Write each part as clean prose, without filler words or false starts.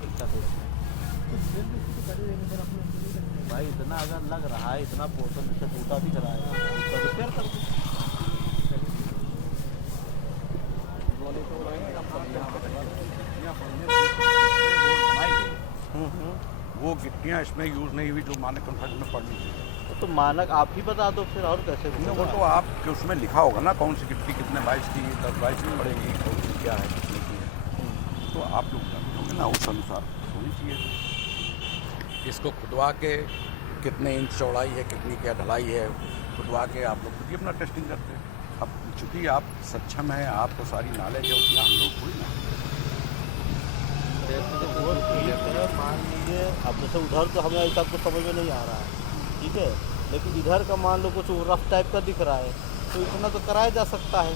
दिक्कत है इसमें? भाई इतना अगर लग रहा है, इतना पोर्शन इससे टूटा दिख रहा है, तो रिपेयर कर दो। वो गिट्टियाँ इसमें यूज़ नहीं हुई जो मानक अनुसार में पड़नी चाहिए। तो मानक आप ही बता दो फिर, और कैसे वो बताओ? तो आप कि उसमें लिखा होगा ना कौन सी गिट्टी कितने बाइस की, 10 बाइस की पड़ेगी, कौन सी क्या है, कितने की है, तो आप लोग जानते ना उस अनुसार होनी चाहिए। इसको खुदवा के कितने इंच चौड़ाई है, कितनी क्या ढलाई है, खुदवा के आप लोग खुद ही अपना टेस्टिंग करते हैं। अब चूँकि आप सक्षम हैं, आपको सारी नॉलेज है, उतना हम लोग थोड़ी ना। वो ठीक है, मान लीजिए अब जैसे उधर तो हमें ऐसा कुछ समझ में नहीं आ रहा है, ठीक है, लेकिन इधर का मान लो कुछ रफ टाइप का दिख रहा है, तो इतना तो कराया जा सकता है,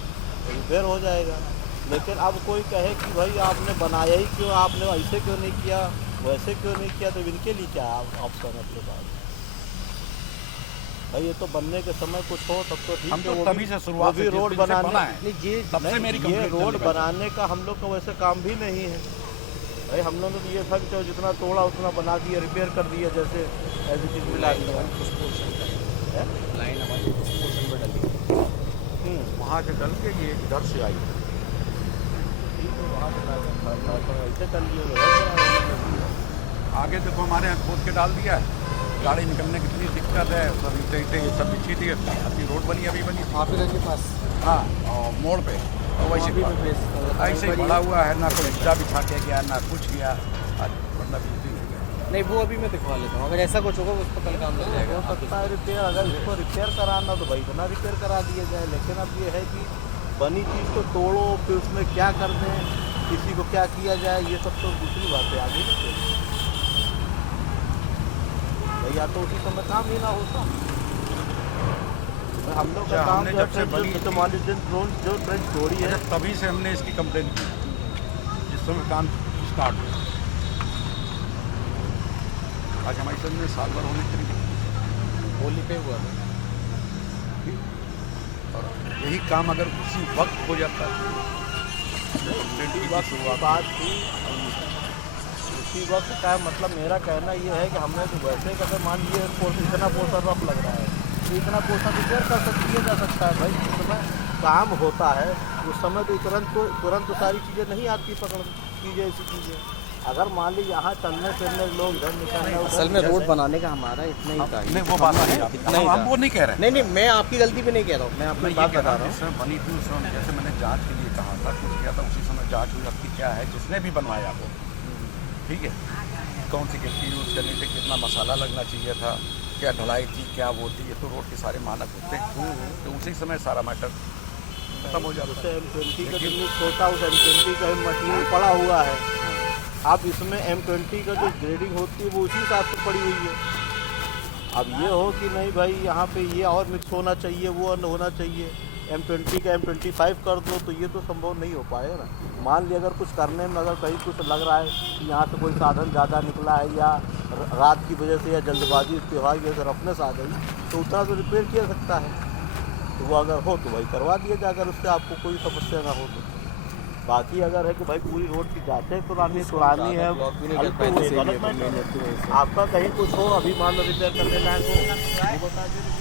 रिपेयर हो जाएगा। लेकिन अब कोई कहे कि भाई आपने बनाया ही क्यों, आपने ऐसे क्यों नहीं किया, वैसे क्यों नहीं किया, तो इनके लिए क्या ऑप्शन है अपने पास? भाई ये तो बनने के समय कुछ हो तब तो ठीक हम है। तो तभी से शुरुआत भी रोड बनाना है, ये तब से मेरी ये कंप्लेंट रोड चल रही है। बनाने का हम लोग का वैसे काम भी नहीं है भाई। हम लोगों ने तो ये था कि चलो जितना तोड़ा उतना बना दिया, रिपेयर कर दिया, जैसे ऐसी चीज़ मिला दिया। लाइन हमारी उस पोर्शन पर डली, वहाँ के डल के ये इधर से आई। ऐसे कर लिए आगे देखो हमारे यहाँ खोद के डाल दिया है, गाड़ी निकलने की कितनी दिक्कत है, सब ईंटें ये सब बिछी थी, अपनी रोड बनी अभी बनी थी। ऑफिस के पास हाँ, और मोड़ पे और वैसे ऐसे ही पड़ा हुआ है, ना कोई ईंटा बिछा के गया, ना कुछ किया, मतलब ये हो गया। नहीं, वो अभी मैं दिखवा लेता हूँ, अगर ऐसा कुछ होगा उस पर कल काम लग जाएगा। हो सकता है रिपेयर, अगर इसको रिपेयर कराना तो भाई इतना रिपेयर करा दिया जाए। लेकिन अब ये है कि बनी चीज़ को तोड़ो, फिर उसमें क्या कर दें, किसी को क्या किया जाए, ये सब तो दूसरी बात है आगे नहीं। भाई या तो उसी समय काम ही ना होता। हम लोग का काम हमने जब से बनी जो ट्रेन छोड़ी है, तभी से हमने इसकी कंप्लेन की, जिस समय काम स्टार्ट हुआ। आज हमारी सर में साल भर होने करीब होली पे हुआ था। और यही काम अगर उसी वक्त हो जाता बात थी उसी वक्त का। मतलब मेरा कहना ये है कि हमने तो वैसे अगर मान लीजिए इतना पोर्शन रफ लग रहा है, तो इतना पोर्शन रिपेयर किया जा सकता है भाई। जिस समय काम होता है उस समय तो तुरंत तो सारी चीज़ें नहीं आती पकड़ की जैसी चीज़ें। अगर मान लीजिए यहाँ चलने फिरने लोग इधर निकलने, असल में रोड बनाने का हमारा इतना ही था। नहीं वो बात है, हम वो नहीं कह रहे। नहीं, मैं आपकी गलती पे नहीं कह रहा हूँ, मैं अपनी बात बता रहा हूँ। जिस बनी थी उस समय जैसे मैंने जांच के लिए कहा था, कुछ किया था, उसी समय जांच हुई। आपकी क्या है, जिसने भी बनवाया वो, ठीक है, कौन सी गिट्टी यूज़ करनी थी, कितना मसाला लगना चाहिए था, क्या ढलाई थी, क्या वो थी, ये तो रोड के सारे मानक होते हैं। तो उसी समय सारा मैटर खत्म हो जाता है। M20 का जो छोटा उस M20 का मशीन पड़ा हुआ है, अब इसमें M20 का जो ग्रेडिंग होती है वो उसी हिसाब से पड़ी हुई है। अब ये हो कि नहीं भाई यहाँ पे ये और मिक्स होना चाहिए, वो होना चाहिए, M20 का M25 कर दो, तो ये तो संभव नहीं हो पाएगा ना। मान लिया अगर कुछ करने में अगर कहीं कुछ लग रहा है कि यहाँ से कोई साधन ज़्यादा निकला है, या रात की वजह से या जल्दबाजी त्यौहार की वजह से रफनेस आ गई, तो उतना तो रिपेयर किया सकता है। तो वो अगर हो तो भाई करवा दिया जाए, अगर उससे आपको कोई समस्या ना हो तो। बाकी अगर है कि भाई पूरी रोड की जांचें पुरानी है, आपका कहीं कुछ हो, अभी मान लो रिपेयर करने लायक हो, वो बता दीजिए।